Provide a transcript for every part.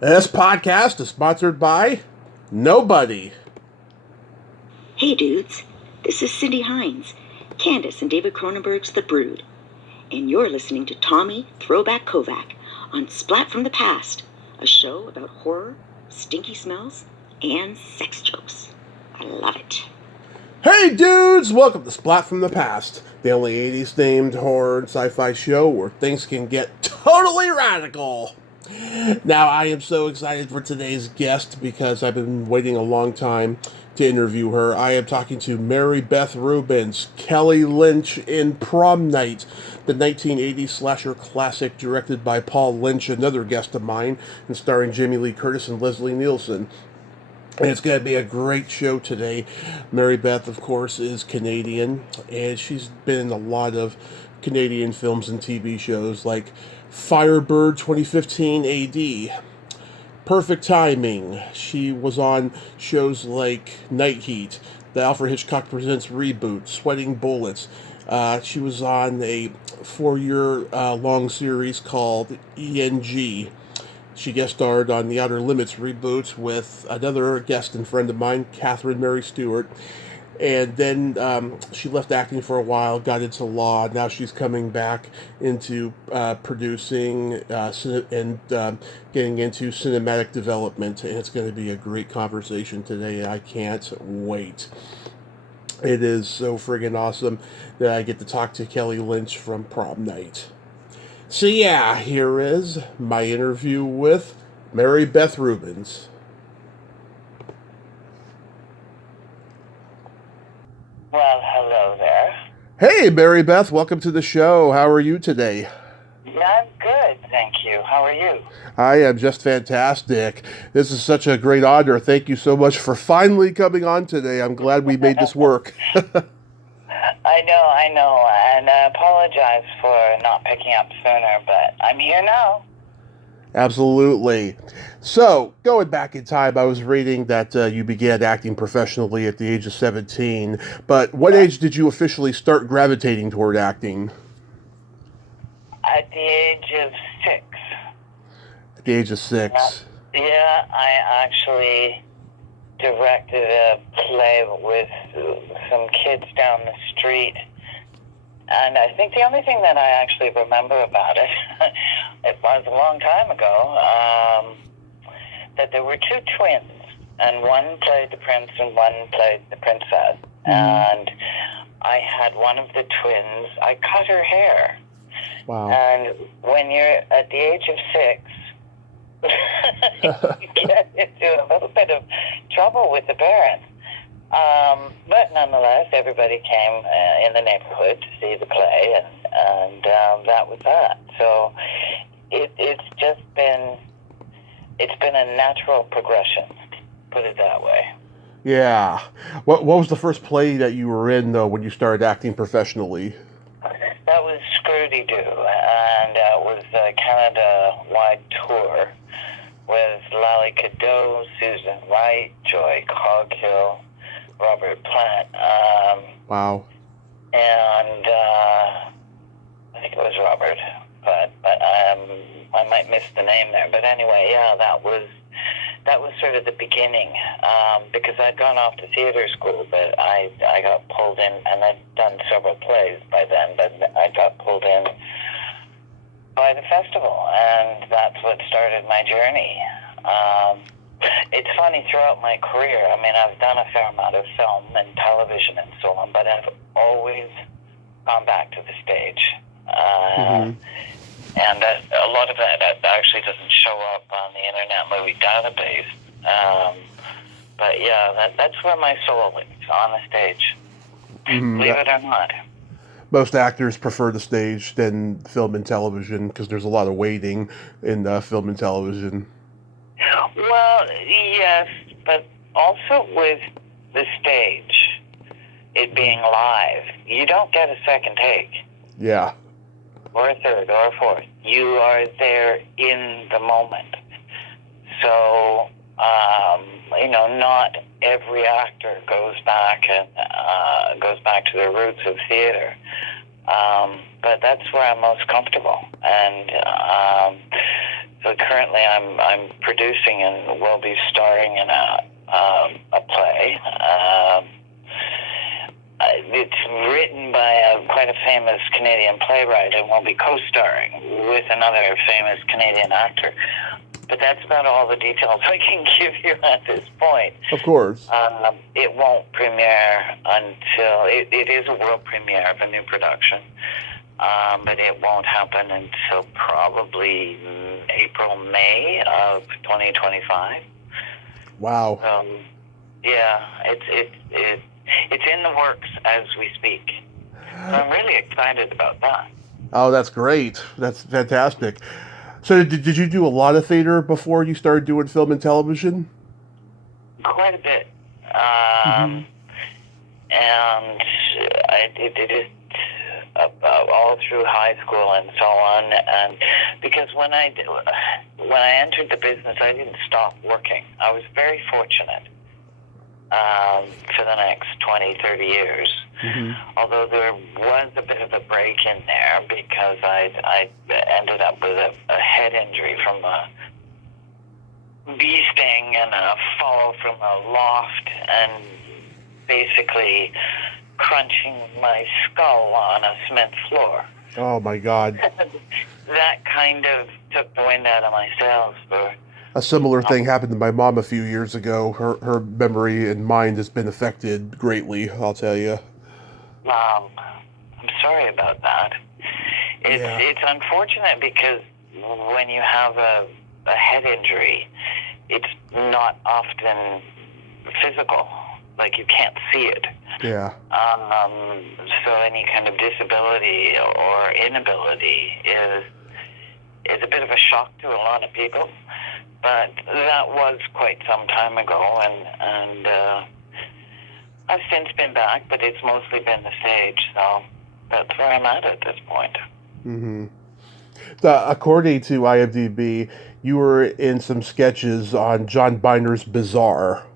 This podcast is sponsored by nobody. Hey dudes, this is Cindy Hines, Candace and David Cronenberg's The Brood, and you're listening to Tommy Throwback Kovac on Splat from the Past, a show about horror, stinky smells, and sex jokes. I love it. Hey dudes, welcome to Splat from the Past, the only 80s themed horror and sci-fi show where things can get totally radical. Now, I am so excited for today's guest because I've been waiting a long time to interview her. I am talking to Mary Beth Rubens, Kelly Lynch in Prom Night, the 1980s slasher classic directed by Paul Lynch, another guest of mine, and starring Jamie Lee Curtis and Leslie Nielsen. And it's going to be a great show today. Mary Beth, of course, is Canadian, and she's been in a lot of Canadian films and TV shows like Firebird 2015 AD, Perfect Timing. She was on shows like Night Heat, the Alfred Hitchcock Presents reboot, Sweating Bullets. She was on a 4-year long series called E.G.N. She guest starred on the Outer Limits reboot with another guest and friend of mine, Catherine Mary Stewart. And then she left acting for a while, got into law. Now she's coming back into producing and getting into cinematic development. And it's going to be a great conversation today. I can't wait. It is so friggin' awesome that I get to talk to Kelly Lynch from Prom Night. So yeah, here is my interview with Mary Beth Rubens. Well, hello there. Hey, Mary Beth, welcome to the show. How are you today? Yeah, I'm good, thank you. How are you? I am just fantastic. This is such a great honor. Thank you so much for finally coming on today. I'm glad we made this work. I know, and I apologize for not picking up sooner, but I'm here now. Absolutely. So, going back in time, I was reading that you began acting professionally at the age of 17, but what age did you officially start gravitating toward acting? At the age of 6. At the age of 6. Yeah, I actually directed a play with some kids down the street. And I think the only thing that I actually remember about it, it was a long time ago, that there were 2 twins, and one played the prince and one played the princess. And I had one of the twins, I cut her hair. Wow. And when you're at the age of 6, you get into a little bit of trouble with the parents. But nonetheless, everybody came in the neighborhood to see the play, and that was that. So it's just been a natural progression, put it that way. Yeah. What was the first play that you were in, though, when you started acting professionally? That was Scrooty-Doo, and it was a Canada-wide tour with Lally Cadeau, Susan Wright, Joy Coghill, Robert Plant. Wow. And I think it was Robert, but I might miss the name there. But anyway, yeah, that was sort of the beginning, because I'd gone off to theater school, but I got pulled in, and I'd done several plays by then, but I got pulled in by the festival, and that's what started my journey. It's funny, throughout my career, I mean, I've done a fair amount of film and television and so on, but I've always gone back to the stage. And a lot of that actually doesn't show up on the Internet Movie Database. But yeah, that's where my soul is, on the stage. Believe it or not. Most actors prefer the stage than film and television because there's a lot of waiting in film and television. Well, yes, but also with the stage, it being live, you don't get a second take. Yeah. Or a third, or a fourth. You are there in the moment. So, not every actor goes back to their roots of theater. But that's where I'm most comfortable. And So currently I'm producing and will be starring in a play. It's written by quite a famous Canadian playwright and will be co-starring with another famous Canadian actor. But that's about all the details I can give you at this point. Of course. It won't premiere until... It is a world premiere of a new production, but it won't happen until probably April, May of 2025. Wow. Yeah, it's in the works as we speak. So I'm really excited about that. Oh, that's great. That's fantastic. So did you do a lot of theater before you started doing film and television? Quite a bit. And I did it all through high school and so on. And because when I entered the business, I didn't stop working. I was very fortunate for the next 20, 30 years. Although there was a bit of a break in there because I ended up with a head injury from a bee sting and a fall from a loft and basically crunching my skull on a cement floor. Oh, my God. That kind of took the wind out of my sails for... A similar thing happened to my mom a few years ago. Her memory and mind has been affected greatly, I'll tell you. I'm sorry about that. It's unfortunate because when you have a head injury, it's not often physical. Like, you can't see it. Yeah. So any kind of disability or inability is a bit of a shock to a lot of people. But that was quite some time ago, and I've since been back, but it's mostly been the stage, so that's where I'm at this point. According to IMDb, you were in some sketches on John Byner's Bazaar.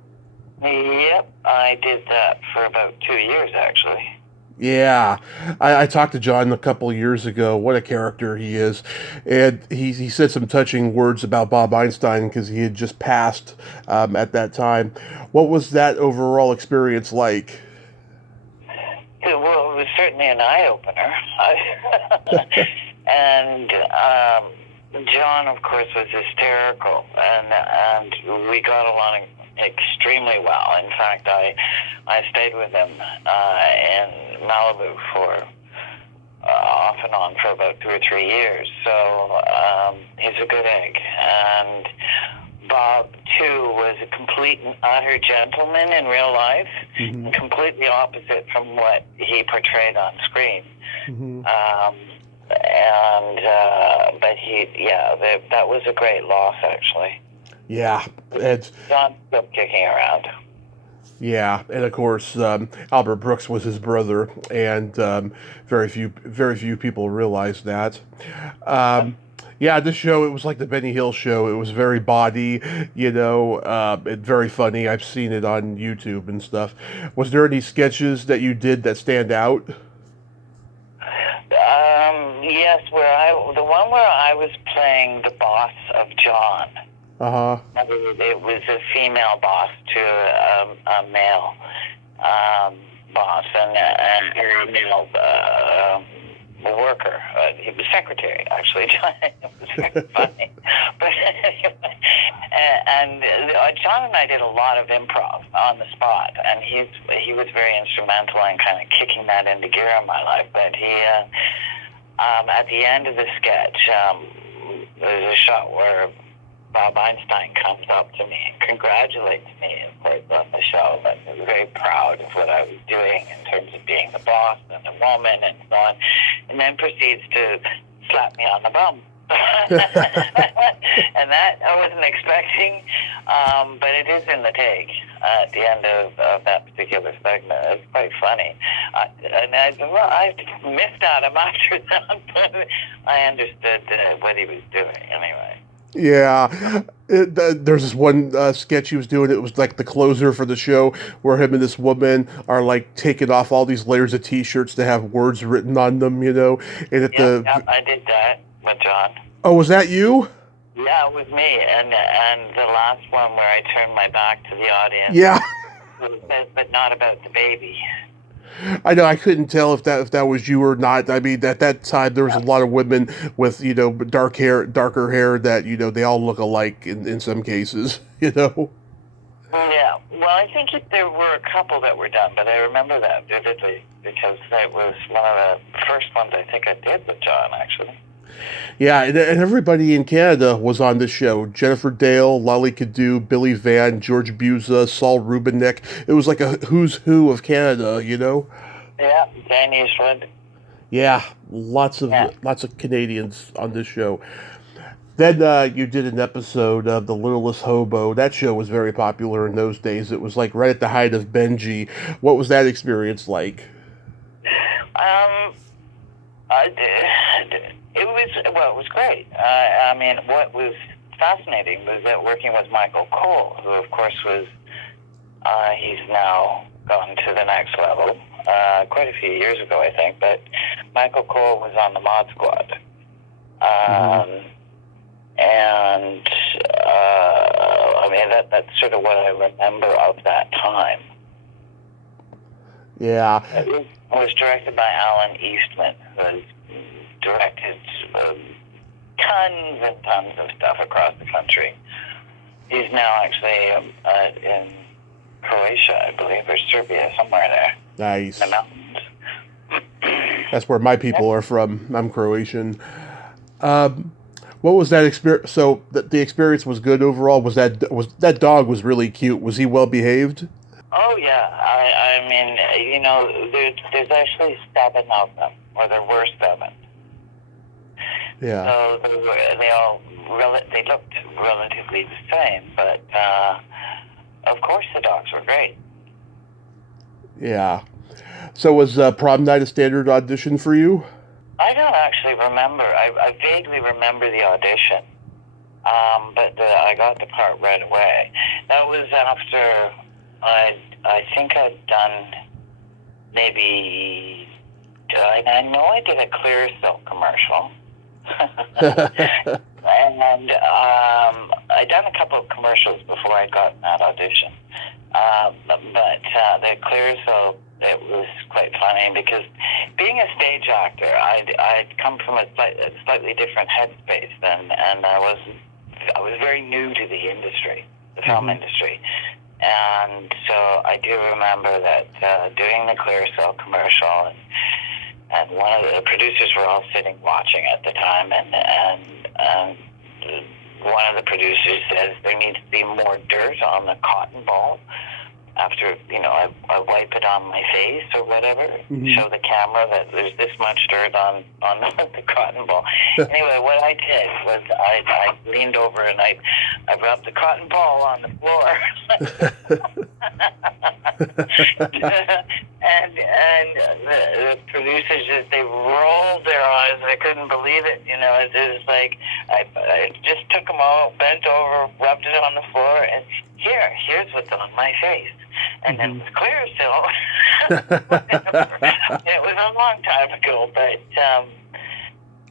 Yep, I did that for about 2 years, actually. Yeah, I talked to John a couple of years ago. What a character he is. And he said some touching words about Bob Einstein because he had just passed at that time. What was that overall experience like? Well, it was certainly an eye-opener. And John, of course, was hysterical, and we got along extremely well. In fact, I stayed with him in Malibu for off and on for about 2 or 3 years. So he's a good egg. And Bob, too, was a complete and utter gentleman in real life, completely opposite from what he portrayed on screen. But that was a great loss, actually. Yeah, John's still kicking around. Yeah, and of course, Albert Brooks was his brother, and very few people realize that. Yeah, this show, it was like the Benny Hill show. It was very bawdy, and very funny. I've seen it on YouTube and stuff. Was there any sketches that you did that stand out? Yes, the one where I was playing the boss of John. It was a female boss to a male boss and a male worker. He was secretary, actually. It was very funny. But anyway, and John and I did a lot of improv on the spot, and he was very instrumental in kind of kicking that into gear in my life. But he, at the end of the sketch, there's a shot where Bob Einstein comes up to me and congratulates me, of course, on the show. But I was very proud of what I was doing in terms of being the boss and the woman and so on. And then proceeds to slap me on the bum. And that I wasn't expecting, but it is in the take at the end of that particular segment. It's quite funny. I missed at him after that, but I understood what he was doing anyway. Yeah, there's this one sketch he was doing. It was like the closer for the show, where him and this woman are like taking off all these layers of T-shirts to have words written on them, And I did that with John. Oh, was that you? Yeah, it was me, and the last one where I turned my back to the audience. Yeah. It says, but not about the baby. I know. I couldn't tell if that was you or not. I mean, at that time there was a lot of women with darker hair that they all look alike in some cases. Yeah, well, I think there were a couple that were done, but I remember that vividly because it was one of the first ones I think I did with John, actually. Yeah, and everybody in Canada was on this show. Jennifer Dale, Lolly Cadou, Billy Van, George Buza, Saul Rubinek. It was like a who's who of Canada, Yeah, Dan Eastwood. Yeah, lots of Canadians on this show. Then you did an episode of The Littlest Hobo. That show was very popular in those days. It was like right at the height of Benji. What was that experience like? It was great. I mean, what was fascinating was that working with Michael Cole, who of course was, he's now gone to the next level, quite a few years ago, I think, but Michael Cole was on the Mod Squad. And, I mean, that's sort of what I remember of that time. Yeah. It was directed by Alan Eastman, who has directed tons and tons of stuff across the country. He's now actually in Croatia, I believe, or Serbia, somewhere there. Nice. In the mountains. That's where my people are from. I'm Croatian. What was that experience? So the experience was good overall. Was that dog was really cute? Was he well behaved? Oh yeah, I mean, there's actually 7 of them, or there were 7. Yeah. So they looked relatively the same, but of course the dogs were great. Yeah. So was Prom Night a standard audition for you? I don't actually remember. I vaguely remember the audition, but I got the part right away. That was after I think I'd done maybe. I know I did a Clear Silk commercial. And I'd done a couple of commercials before I'd gotten that audition. But the Clear Silk, it was quite funny because being a stage actor, I'd come from a slightly different headspace then, and I was very new to the industry, the film industry. And so I do remember that doing the Clear Silk commercial, and one of the producers were all sitting watching at the time, and one of the producers says there needs to be more dirt on the cotton ball after, I wipe it on my face or whatever, show the camera that there's this much dirt on the cotton ball. Anyway, what I did was I leaned over and I rubbed the cotton ball on the floor. and the producers they rolled their eyes. They couldn't believe it. It was like I just took them all, bent over, rubbed it on the floor, and here's what's on my face. And then it was Clear Silk. It was a long time ago, but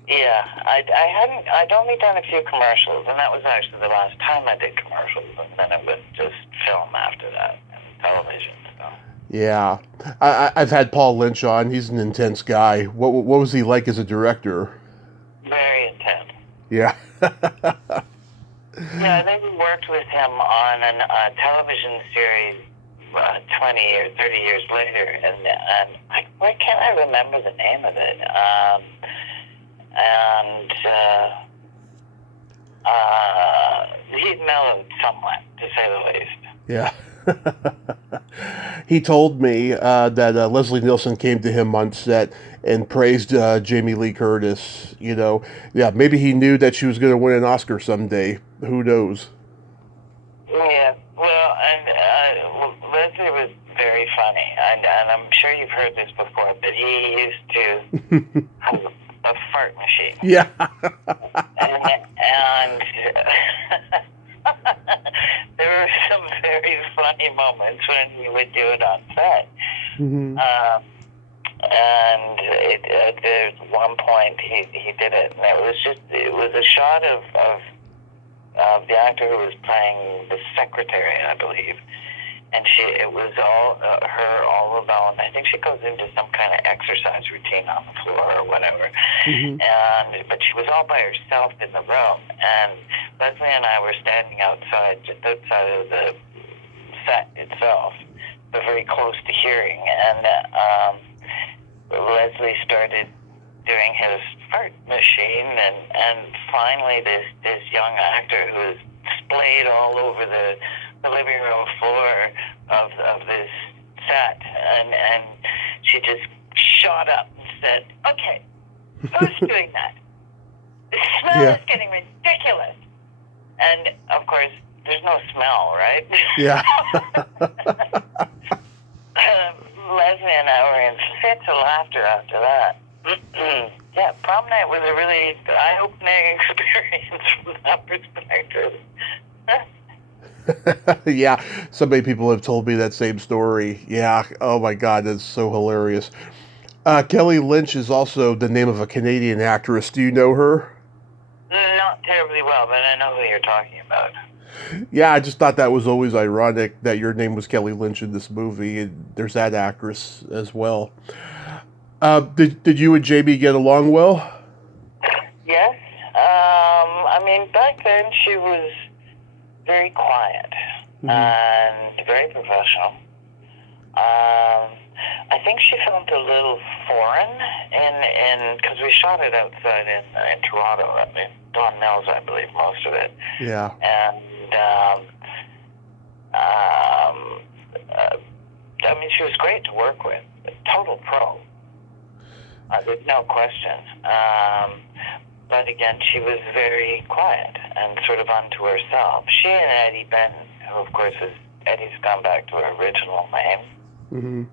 I'd only done a few commercials, and that was actually the last time I did commercials, and then it was just film after that, and television. So. Yeah, I've had Paul Lynch on. He's an intense guy. What was he like as a director? Very intense. Yeah. Yeah, I think we worked with him on a television series 20 or 30 years later, and why can't I remember the name of it? He's mellowed somewhat, to say the least. Yeah. He told me that Leslie Nielsen came to him on set and praised Jamie Lee Curtis. Yeah, maybe he knew that she was going to win an Oscar someday. Who knows? Yeah, well, and Leslie was very funny, and I'm sure you've heard this before, but he used to have a fart machine. Yeah. and there were some very funny moments when he would do it on set. And at one point he did it, and it was a shot of the actor who was playing the secretary, I believe. And it was all her all alone. I think she goes into some kind of exercise routine on the floor or whatever. Mm-hmm. But she was all by herself in the room. And Leslie and I were standing outside, just outside of the set itself, but very close to hearing. And Leslie started doing his fart machine, and finally this young actor who was splayed all over the living room floor of this set, and she just shot up and said, "Okay, who's doing that? The smell is getting ridiculous." And of course, there's no smell, right? Yeah. Leslie and I were in fits of laughter after that. Yeah, Prom Night was a really eye-opening experience from that perspective. Yeah, so many people have told me that same story. Yeah, oh my God, that's so hilarious. Kelly Lynch is also the name of a Canadian actress. Do you know her? Not terribly well, but I know who you're talking about. Yeah, I just thought that was always ironic that your name was Kelly Lynch in this movie, and there's that actress as well. Did you and Jamie get along well? Yes. I mean, back then she was very quiet and very professional. I think she felt a little foreign in because we shot it outside in Toronto. I mean, Don Mills, I believe, most of it. Yeah. And I mean, she was great to work with. Total pro. There's no question. But again, she was very quiet and sort of unto herself. She and Eddie Benton, who of course is Eddie's gone back to her original name. Mm-hmm.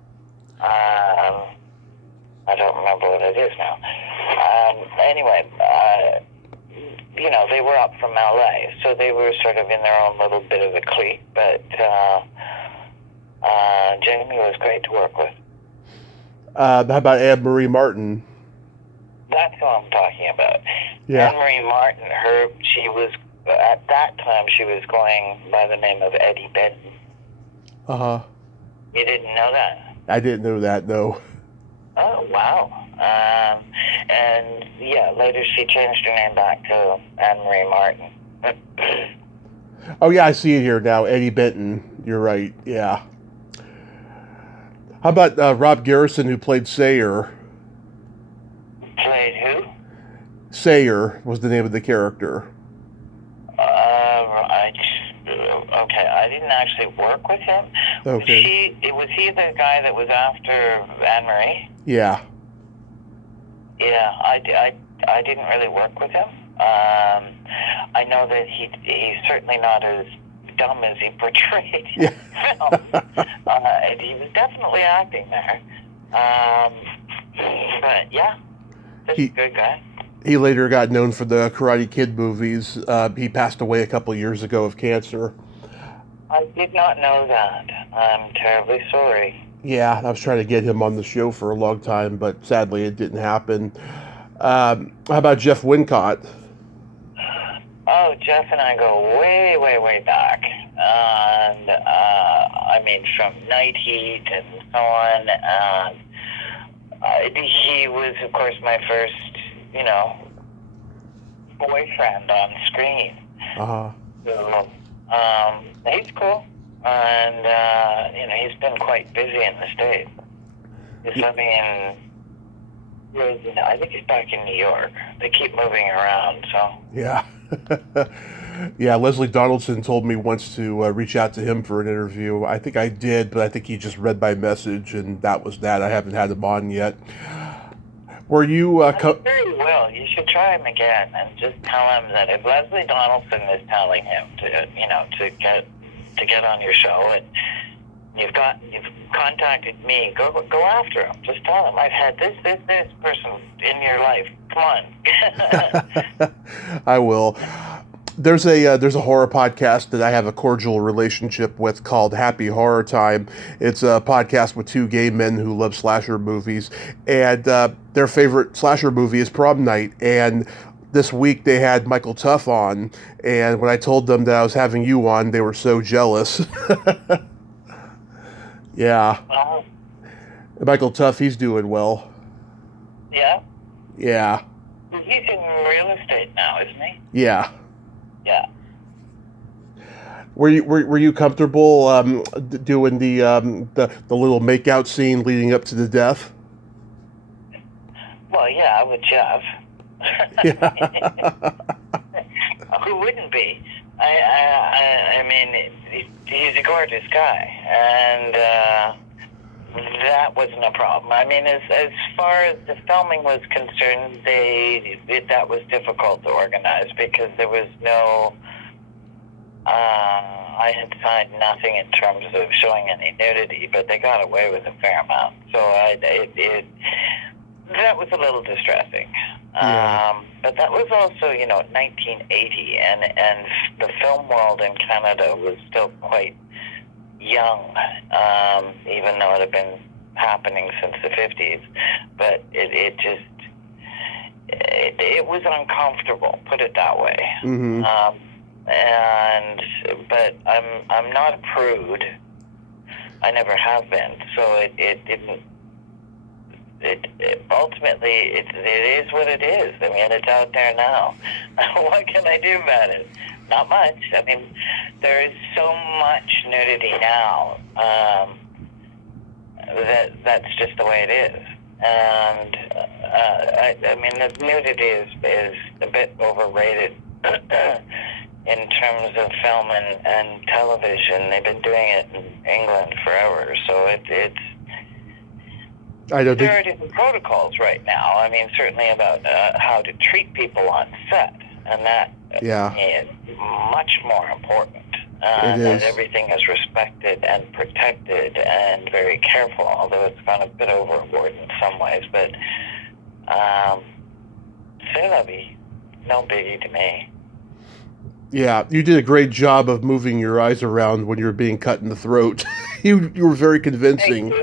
I don't remember what it is now. Anyway, they were up from LA, so they were sort of in their own little bit of a clique. But Jamie was great to work with. How about Anne-Marie Martin? That's who I'm talking about. Yeah. Anne-Marie Martin, she was, at that time, she was going by the name of Eddie Benton. Uh-huh. You didn't know that? I didn't know that, no. Oh, wow. And, yeah, later she changed her name back to Anne-Marie Martin. Oh, yeah, I see it here now. Eddie Benton. You're right, yeah. How about Rob Garrison, who played Sayer? Played who? Sayer was the name of the character. Okay, I didn't actually work with him. Okay. Was he the guy that was after Anne-Marie? Yeah. Yeah, I didn't really work with him. I know that he's certainly not as dumb as he portrayed in the film. And he was definitely acting there. But yeah, just a good guy. He later got known for the Karate Kid movies. He passed away a couple years ago of cancer. I did not know that. I'm terribly sorry. Yeah, I was trying to get him on the show for a long time, but sadly it didn't happen. How about Jeff Wincott? Oh, Jeff and I go way, way, way back. And, I mean, from Night Heat and so on. He was, of course, my first, boyfriend on screen. Uh-huh. So, he's cool. And, he's been quite busy in the States. He's living in, I think he's back in New York. They keep moving around, so. Yeah. Yeah, Leslie Donaldson told me once to reach out to him for an interview. I think I did, but I think he just read my message, and that was that. I haven't had him on yet. Were you... very well. You should try him again and just tell him that if Leslie Donaldson is telling him to get on your show, and you've contacted me, go after him. Just tell him I've had this person in your life. Come on. I will. There's a horror podcast that I have a cordial relationship with called Happy Horror Time. It's a podcast with two gay men who love slasher movies, and their favorite slasher movie is Prom Night. And this week they had Michael Tuff on, and when I told them that I was having you on, they were so jealous. Yeah. Well, Michael Tuff, he's doing well. yeah. Yeah. He's in real estate now, isn't he? Yeah. Yeah. Were you comfortable doing the little makeout scene leading up to the death? Well, yeah, with Jeff. Yeah. Who wouldn't be? I mean, he's a gorgeous guy, and that wasn't a problem. I mean, as far as the filming was concerned, that was difficult to organize because there was no. I had signed nothing in terms of showing any nudity, but they got away with a fair amount. So that was a little distressing. Yeah. But that was also, 1980, and the film world in Canada was still quite young, even though it had been happening since the 50s. But it was uncomfortable, put it that way. Mm-hmm. But I'm not a prude. I never have been. So it didn't. Ultimately, it is what it is. I mean, it's out there now. What can I do about it? Not much. I mean, there is so much nudity now that's just the way it is. And I mean, the nudity is a bit overrated in terms of film and television. They've been doing it in England forever, so it's. There are different protocols right now. I mean, certainly about how to treat people on set, and that is much more important. That everything is respected and protected and very careful, although it's gone a bit overboard in some ways. But c'est la vie, no biggie to me. Yeah, you did a great job of moving your eyes around when you were being cut in the throat. you were very convincing.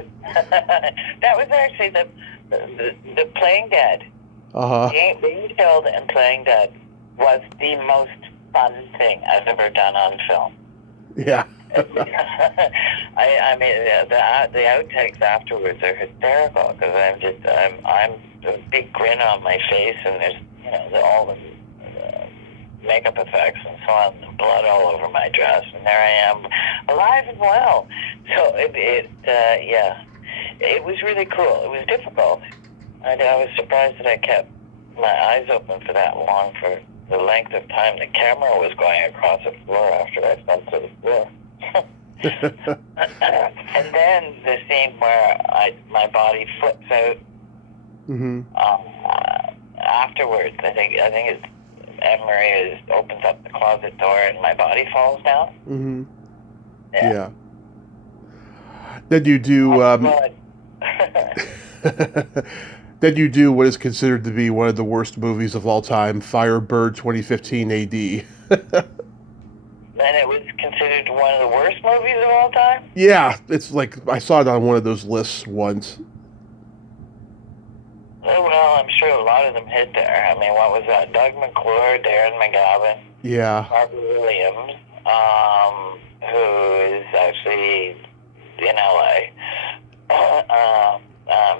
That was actually the playing dead. Being killed and playing dead was the most fun thing I've ever done on film. Yeah. I mean, the outtakes afterwards are hysterical because I'm a big grin on my face, and there's all the makeup effects and so on, and blood all over my dress, and there I am, alive and well. So it was really cool. It was difficult. I was surprised that I kept my eyes open for that long, for the length of time the camera was going across the floor after I fell to the floor. And then the scene where my body flips out. Mm-hmm. Afterwards, I think it's Anne-Marie opens up the closet door and my body falls down. Mm-hmm. Yeah. Then you do. Then you do what is considered to be one of the worst movies of all time, Firebird, 2015 AD. And it was considered one of the worst movies of all time? Yeah, it's like I saw it on one of those lists once. Well, I'm sure a lot of them hit there. I mean, what was that? Doug McClure, Darren McGavin, yeah, Barbara Williams, who is actually in LA,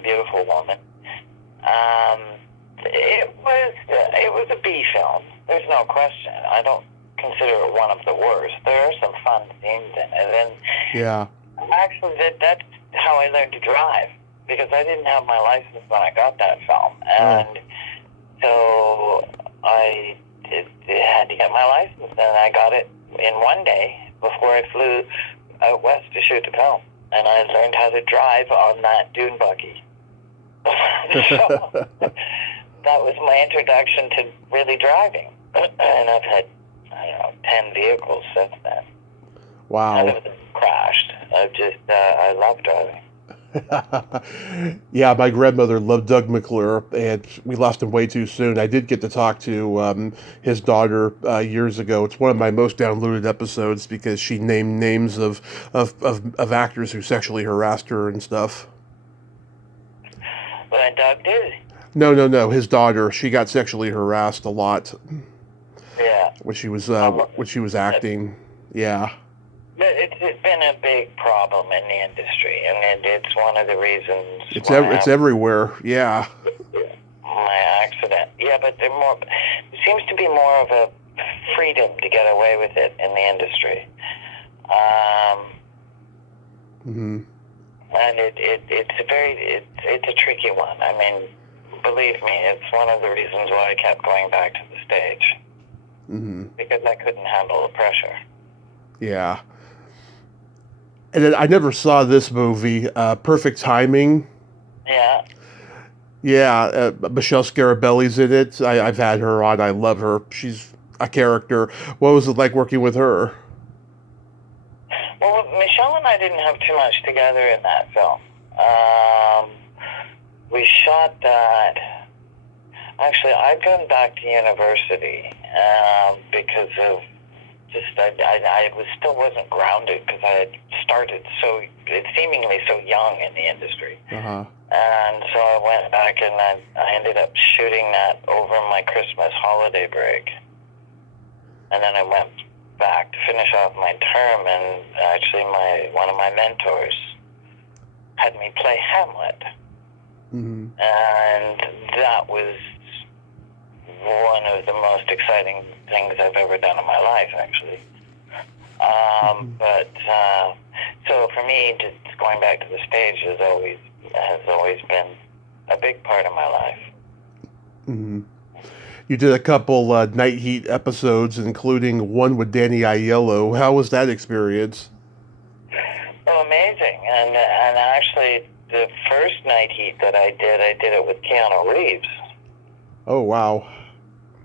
beautiful woman. It was a B film. There's no question. I don't consider it one of the worst. There are some fun scenes in it, and actually that's how I learned to drive, because I didn't have my license when I got that film, and so I had to get my license, and I got it in one day before I flew out west to shoot the film, and I learned how to drive on that dune buggy. So that was my introduction to really driving, and I've had 10 vehicles since then. Wow. None of them crashed. I love driving. Yeah, my grandmother loved Doug McClure, and we lost him way too soon. I did get to talk to his daughter years ago. It's one of my most downloaded episodes because she named names of actors who sexually harassed her and stuff. Well, and Doug did. No. His daughter, she got sexually harassed a lot Yeah. when she was acting. Yeah. It's been a big problem in the industry, and it's one of the reasons It's everywhere. Yeah. My accident. Yeah, but there seems to be more of a freedom to get away with it in the industry. And it's a tricky one. I mean, believe me, it's one of the reasons why I kept going back to the stage. Because I couldn't handle the pressure. Yeah. And then I never saw this movie, Perfect Timing. Yeah. Yeah, Michelle Scarabelli's in it. I've had her on. I love her. She's a character. What was it like working with her? Well, Michelle and I didn't have too much together in that film. We shot that. Actually, I'd gone back to university because of I wasn't grounded because I had started seemingly so young in the industry. And so I went back and I ended up shooting that over my Christmas holiday break. And then I went back to finish off my term, and actually one of my mentors had me play Hamlet. And that was one of the most exciting things I've ever done in my life, actually. But so for me, just going back to the stage has always been a big part of my life. You did a couple Night Heat episodes, including one with Danny Aiello. How was that experience? Oh, amazing! And actually, the first Night Heat that I did it with Keanu Reeves. Oh, wow.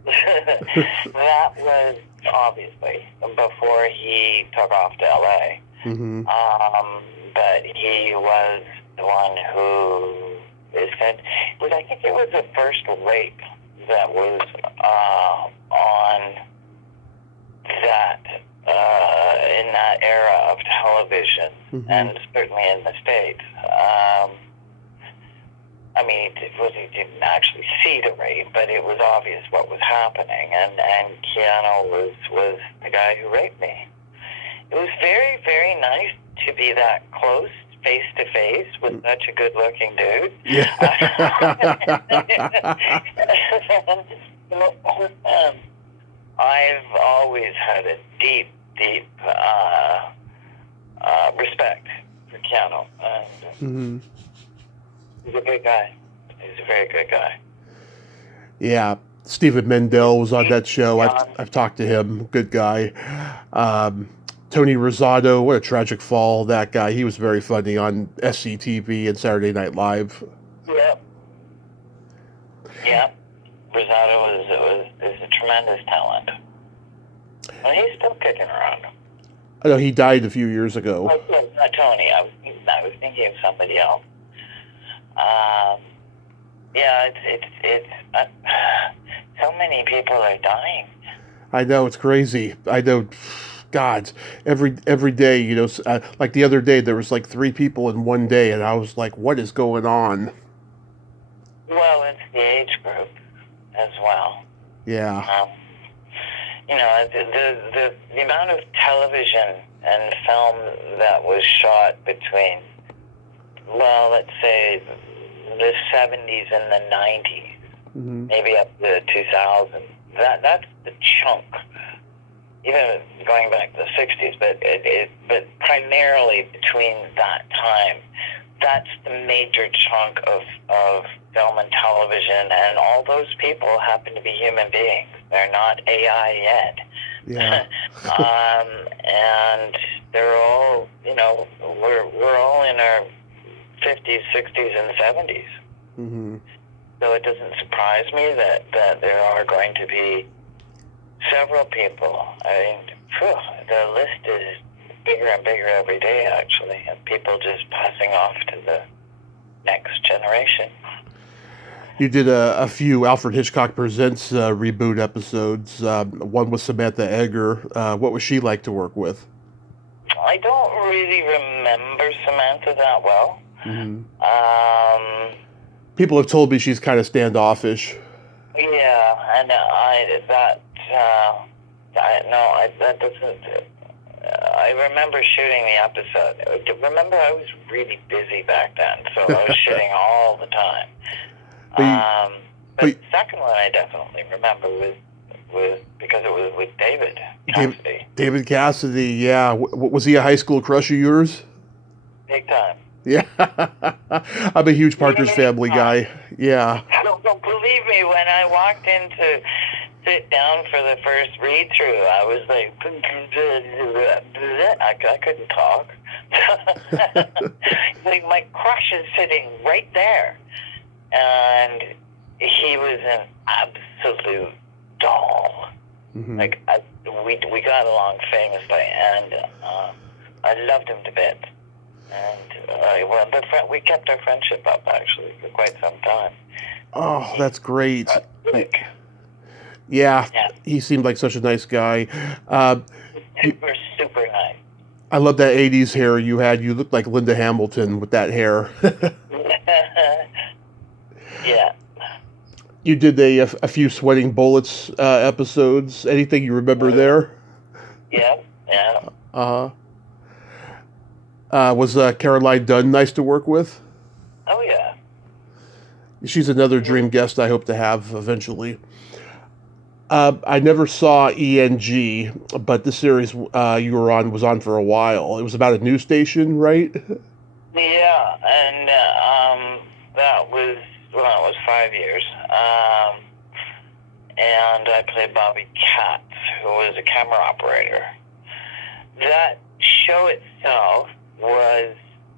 That was obviously before he took off to LA. But he was the one who said, I think it was the first rape that was on that in that era of television, and certainly in the States. I mean, he didn't actually see the rape, but it was obvious what was happening, and Keanu was the guy who raped me. It was very, very nice to be that close, face to face, with such a good-looking dude. Yeah. I've always had a deep respect for Keanu. He's a good guy. He's a very good guy. Yeah. Stephen Mendel was on that show. I've talked to him. Good guy. Tony Rosado, what a tragic fall, that guy. He was very funny on SCTV and Saturday Night Live. Yeah. Rosado is a tremendous talent. Well, he's still kicking around. I know he died a few years ago. Oh, not Tony. I was thinking of somebody else. Yeah, it's so many people are dying. I know, it's crazy. I know, God, every day, you know, like the other day, there was like 3 people in one day, and I was like, what is going on? Well, it's the age group as well. Yeah. You know, the amount of television and film that was shot between, well, let's say the 70s and the 90s, maybe up to 2000. That's the chunk. Even going back to the 60s, but primarily between that time, that's the major chunk of film and television, and all those people happen to be human beings. They're not AI yet. Yeah. And they're all, you know, we're all in our 50s, 60s, and 70s. So it doesn't surprise me that there are going to be several people. I mean, the list is bigger and bigger every day, actually, and people just passing off to the next generation. You did a few Alfred Hitchcock Presents reboot episodes, one with Samantha Eggar. What was she like to work with? I don't really remember Samantha that well. People have told me she's kind of standoffish. Yeah, and that doesn't. I remember shooting the episode. Remember, I was really busy back then, so I was shooting all the time. But the second one I definitely remember was because it was with David Cassidy. David Cassidy, yeah. Was he a high school crush of yours? Big time. Yeah. I'm a huge Partridge Family guy. Yeah. Don't believe me, when I walked in to sit down for the first read-through, I was like, I couldn't talk. Like, my crush is sitting right there. And he was an absolute doll. Mm-hmm. Like, we got along famously, and I loved him to bits. And we kept our friendship up, actually, for quite some time. Oh, that's great. Yeah, he seemed like such a nice guy. Super nice. I love that 80s hair you had. You looked like Linda Hamilton with that hair. Yeah. You did a few Sweating Bullets episodes. Anything you remember there? Yeah. Uh-huh. Was Caroline Dunn nice to work with? Oh, yeah. She's another dream guest I hope to have eventually. I never saw E.G.N, but this series you were on was on for a while. It was about a news station, right? Yeah, and that was, it was 5 years. And I played Bobbi Katz, who was a camera operator. That show itself was,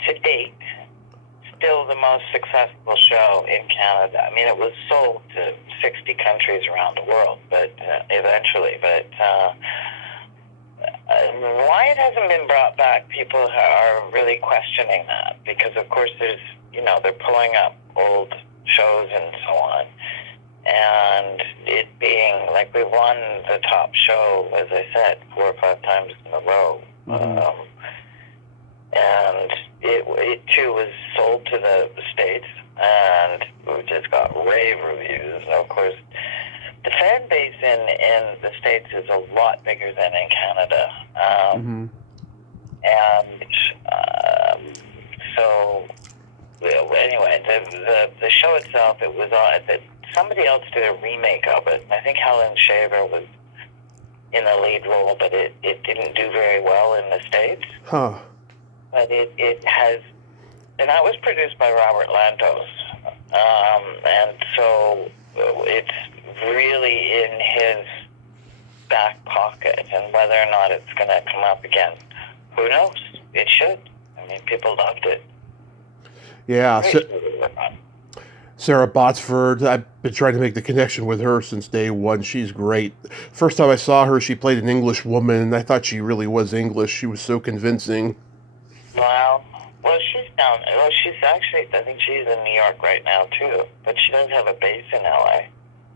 to date, still the most successful show in Canada. I mean, it was sold to 60 countries around the world, but eventually. But why it hasn't been brought back, people are really questioning that, because, of course, there's, they're pulling up old shows and so on. And it being, like, we won the top show, as I said, 4 or 5 times in a row. Mm-hmm. And it too was sold to the States, and we just got rave reviews. And of course, the fan base in the States is a lot bigger than in Canada. Mm-hmm. And so, anyway, the show itself, it was on. Somebody else did a remake of it. I think Helen Shaver was in the lead role, but it didn't do very well in the States. Huh. But it has, and that was produced by Robert Lantos. And so it's really in his back pocket, and whether or not it's going to come up again, who knows? It should. I mean, people loved it. Yeah. Sarah Botsford, I've been trying to make the connection with her since day one. She's great. First time I saw her, she played an English woman, and I thought she really was English. She was so convincing. Well, she's down. Well, she's actually, I think she's in New York right now, too. But she does have a base in L.A.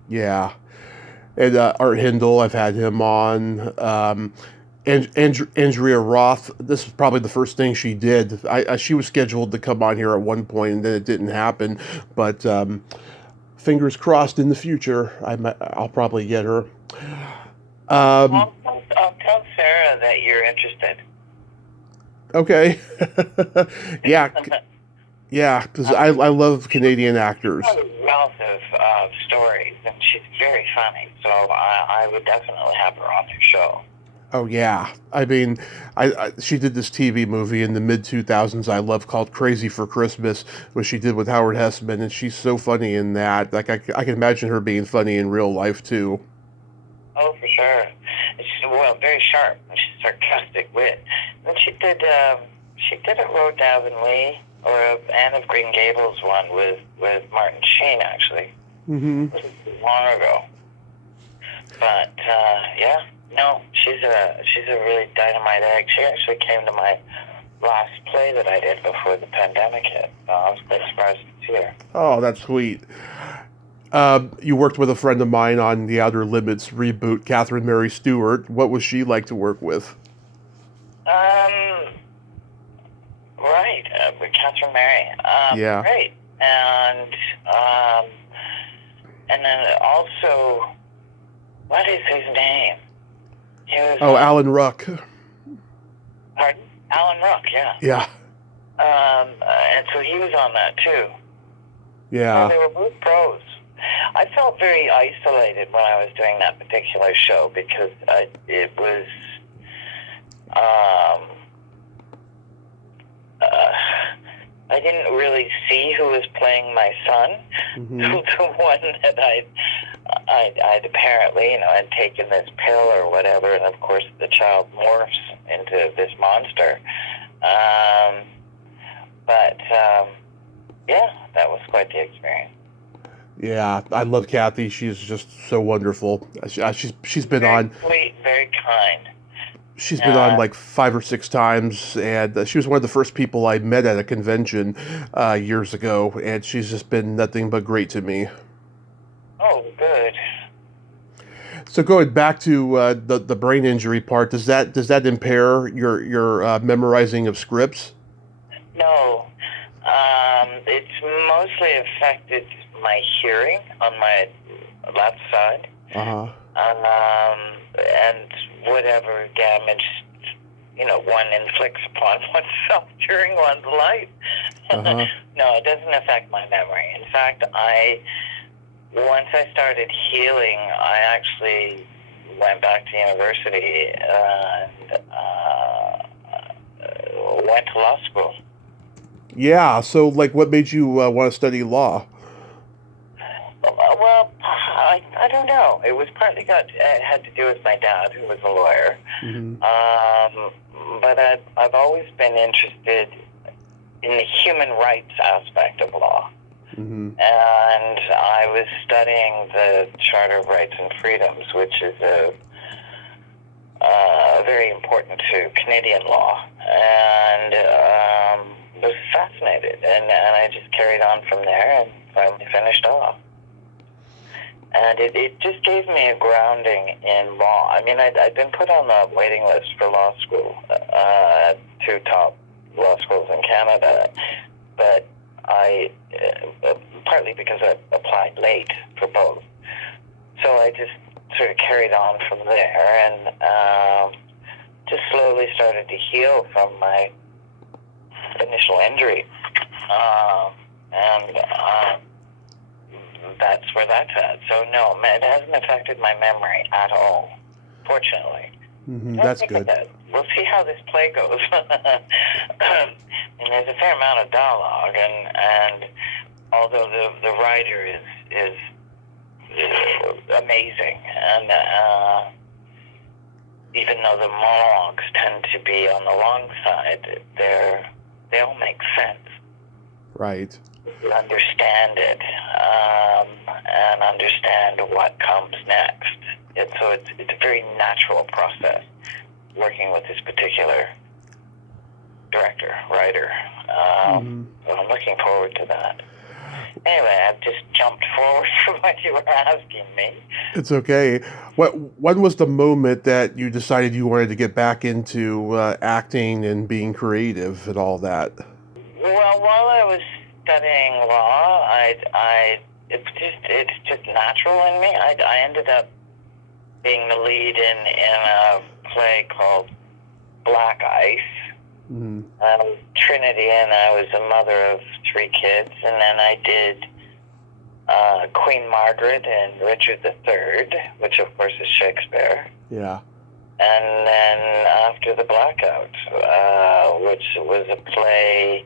Yeah. And Art Hindle, I've had him on. Andrea Roth, this is probably the first thing she did. She was scheduled to come on here at one point, and then it didn't happen. But fingers crossed in the future, I'll probably get her. I'll tell Sarah that you're interested. Okay. Yeah. Yeah, because I love Canadian actors. She's got a wealth of stories, and she's very funny. So I would definitely have her on your show. Oh yeah, I mean, she did this TV movie in the mid-2000s I love called Crazy for Christmas, which she did with Howard Hessman, and she's so funny in that. Like I can imagine her being funny in real life too. Oh, for sure. She's very sharp. She's sarcastic wit. And she did a Road to Avonlea, or Anne of Green Gables one with Martin Sheen, actually. Mm-hmm. It was long ago. But yeah. No, she's a really dynamite egg. She actually came to my last play that I did before the pandemic hit. So I was quite surprised to see her. Oh, that's sweet. You worked with a friend of mine on The Outer Limits reboot, Catherine Mary Stewart. What was she like to work with? Right, with Catherine Mary. Yeah. Great. and then also, what is his name? He was Alan Ruck. pardon? Alan Ruck, yeah. Yeah. And so he was on that too. Yeah. So they were both pros. I felt very isolated when I was doing that particular show because it was, I didn't really see who was playing my son, Mm-hmm. the one that I'd apparently, had taken this pill or whatever, and of course the child morphs into this monster. Yeah, that was quite the experience. Yeah, I love Kathy. She's just so wonderful. She's been Very on. sweet, very kind. She's been on like 5 or 6 times, and she was one of the first people I met at a convention years ago, and she's just been nothing but great to me. Oh, good. So going back to the brain injury part, does that impair your memorizing of scripts? No, it's mostly affected my hearing on my left side. Uh-huh. And whatever damage, one inflicts upon oneself during one's life. Uh-huh. No, it doesn't affect my memory. In fact, once I started healing, I actually went back to university and went to law school. Yeah, so like what made you want to study law? Well, I don't know. It was partly had to do with my dad, who was a lawyer. Mm-hmm. But I've always been interested in the human rights aspect of law. Mm-hmm. And I was studying the Charter of Rights and Freedoms, which is very important to Canadian law. And was fascinated. And I just carried on from there and finally finished off. And it just gave me a grounding in law. I mean, I'd been put on the waiting list for law school at 2 top law schools in Canada, but I, partly because I applied late for both. So I just sort of carried on from there and just slowly started to heal from my initial injury. That's where that's at. So no, it hasn't affected my memory at all, fortunately. Mm-hmm. That's good. We'll see how this play goes. And there's a fair amount of dialogue, and although the writer is amazing, and even though the monologues tend to be on the long side, they all make sense. Right. You understand it, and understand what comes next. So it's a very natural process working with this particular director, writer. So I'm looking forward to that. Anyway, I've just jumped forward from what you were asking me. It's okay. When was the moment that you decided you wanted to get back into acting and being creative and all that? Well, while I was studying law, it's just natural in me. I ended up being the lead in a play called Black Ice. Mm-hmm. Trinity, and I was a mother of 3 kids, and then I did Queen Margaret and Richard III, which of course is Shakespeare. Yeah. And then after the Blackout, which was a play,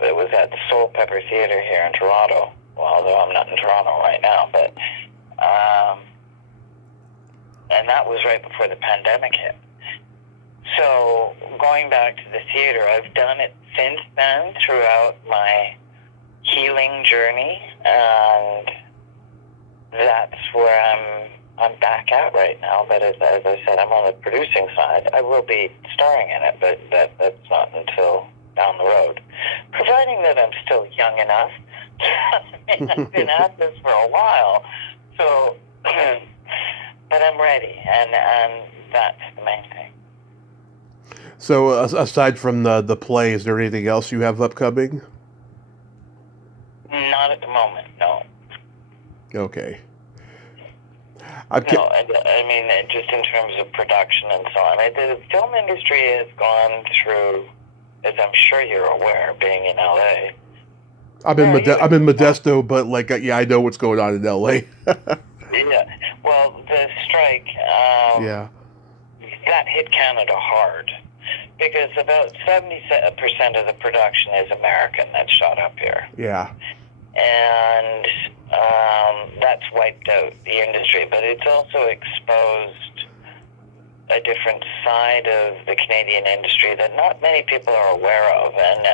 it was at the Soul Pepper Theatre here in Toronto, although I'm not in Toronto right now, but and that was right before the pandemic hit. So going back to the theater, I've done it since then throughout my healing journey, and that's where I'm back at right now. But as I said, I'm on the producing side. I will be starring in it, but that's not until down the road, providing that I'm still young enough. I mean, I've been at this for a while, so but I'm ready, and that's the main thing. So aside from the play, is there anything else you have upcoming? Not at the moment, no. Okay. No, I mean, just in terms of production and so on. The film industry has gone through, as I'm sure you're aware, being in LA. I'm in Modesto, but I know what's going on in LA. Yeah. Well, the strike, Yeah. that hit Canada hard because about 70% of the production is American that's shot up here. Yeah. And that's wiped out the industry, but it's also exposed a different side of the Canadian industry that not many people are aware of, and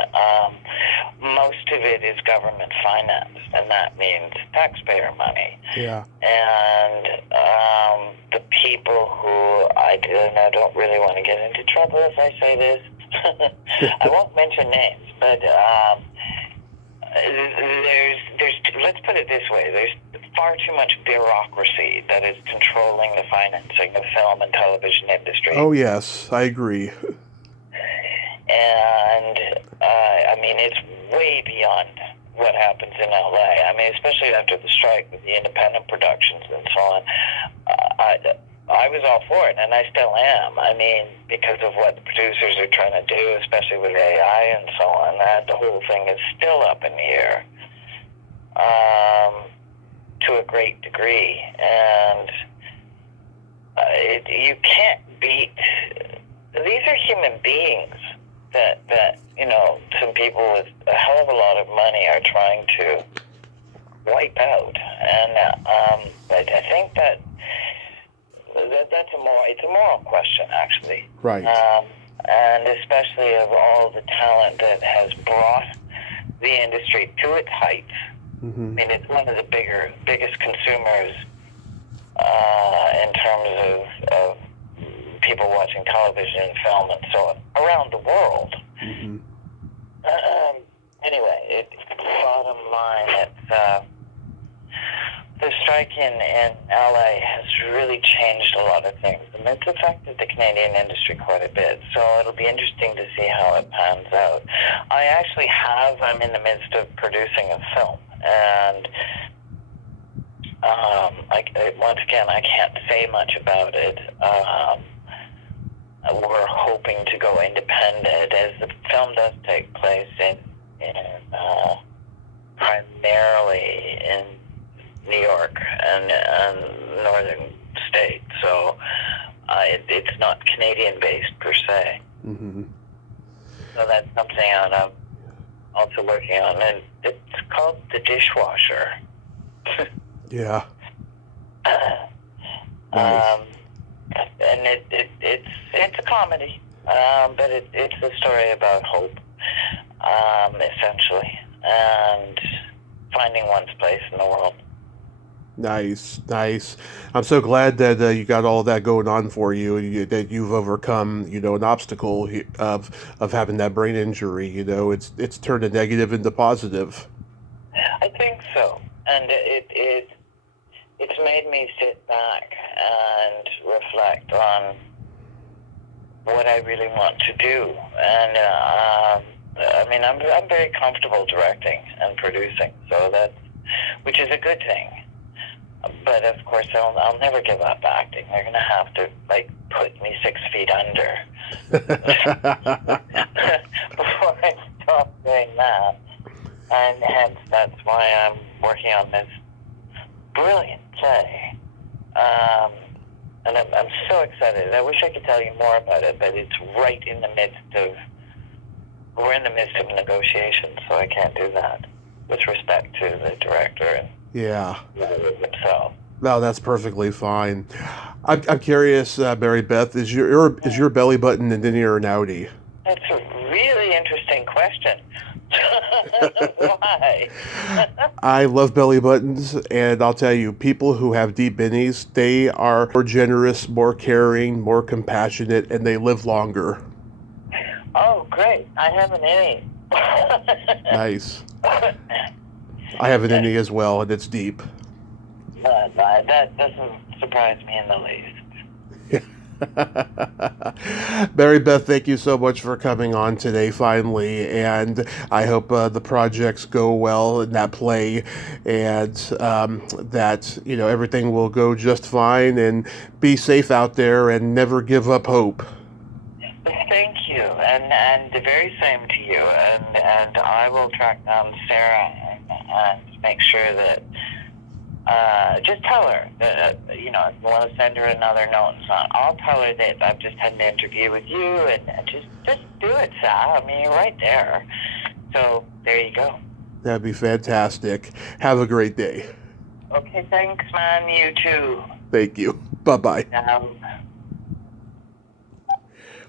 most of it is government financed, and that means taxpayer money. Yeah. And the people who I don't really want to get into trouble if I say this. I won't mention names, but there's let's put it this way, there's far too much bureaucracy that is controlling the financing of film and television industry. Oh yes, I agree. And I mean, it's way beyond what happens in LA. I mean, especially after the strike with the independent productions and so on. I was all for it, and I still am. I mean, because of what the producers are trying to do, especially with AI and so on, that the whole thing is still up in the air to a great degree. And you can't beat... These are human beings that some people with a hell of a lot of money are trying to wipe out. And I think that's it's a moral question, actually. Right. And especially of all the talent that has brought the industry to its heights. Mm-hmm. I mean, it's one of the biggest consumers in terms of people watching television and film and so on around the world. Mm-hmm. Anyway, bottom line, the strike in LA has really changed a lot of things, and it's affected the Canadian industry quite a bit, so it'll be interesting to see how it pans out. I'm in the midst of producing a film, and once again, I can't say much about it. We're hoping to go independent, as the film does take place in primarily in New York and northern states, so it's not Canadian-based per se. Mm-hmm. So that's something I'm also working on, and it's called The Dishwasher. Yeah. Nice. And it's a comedy, but it's a story about hope, essentially, and finding one's place in the world. Nice. I'm so glad that you got all of that going on for you, that you've overcome, an obstacle of having that brain injury. It's turned a negative into positive. I think so, and it's made me sit back and reflect on what I really want to do, and I'm very comfortable directing and producing, so which is a good thing. But of course, I'll never give up acting. They're going to have to put me 6 feet under before I stop doing that. And hence, that's why I'm working on this brilliant play. And I'm so excited. I wish I could tell you more about it, but it's right in the midst of... We're in the midst of negotiations, so I can't do that with respect to the director and himself. No, that's perfectly fine. I'm curious, Mary Beth, is your belly button an innie or an outie? That's a really interesting question. Why? I love belly buttons, and I'll tell you, people who have deep innies, they are more generous, more caring, more compassionate, and they live longer. Oh, great. I have an innie. Nice. I have an innie as well, and it's deep. That doesn't surprise me in the least. Mary Beth, thank you so much for coming on today finally, and I hope the projects go well in that play, and that everything will go just fine, and be safe out there and never give up hope. Thank you, and the very same to you, and I will track down Sarah and make sure that just tell her that, if you want to send her another note and so on, I'll tell her that I've just had an interview with you, and just do it, Sal. I mean, you're right there. So, there you go. That'd be fantastic. Have a great day. Okay, thanks, man. You too. Thank you. Bye-bye. Um,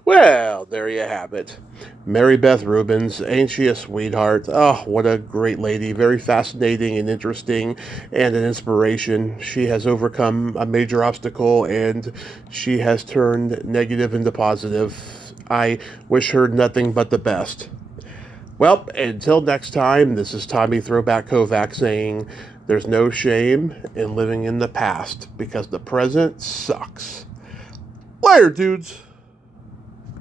Well, there you have it. Mary Beth Rubens, ain't she a sweetheart? Oh, what a great lady. Very fascinating and interesting and an inspiration. She has overcome a major obstacle and she has turned negative into positive. I wish her nothing but the best. Well, until next time, this is Tommy Throwback Kovac saying there's no shame in living in the past because the present sucks. Later, dudes.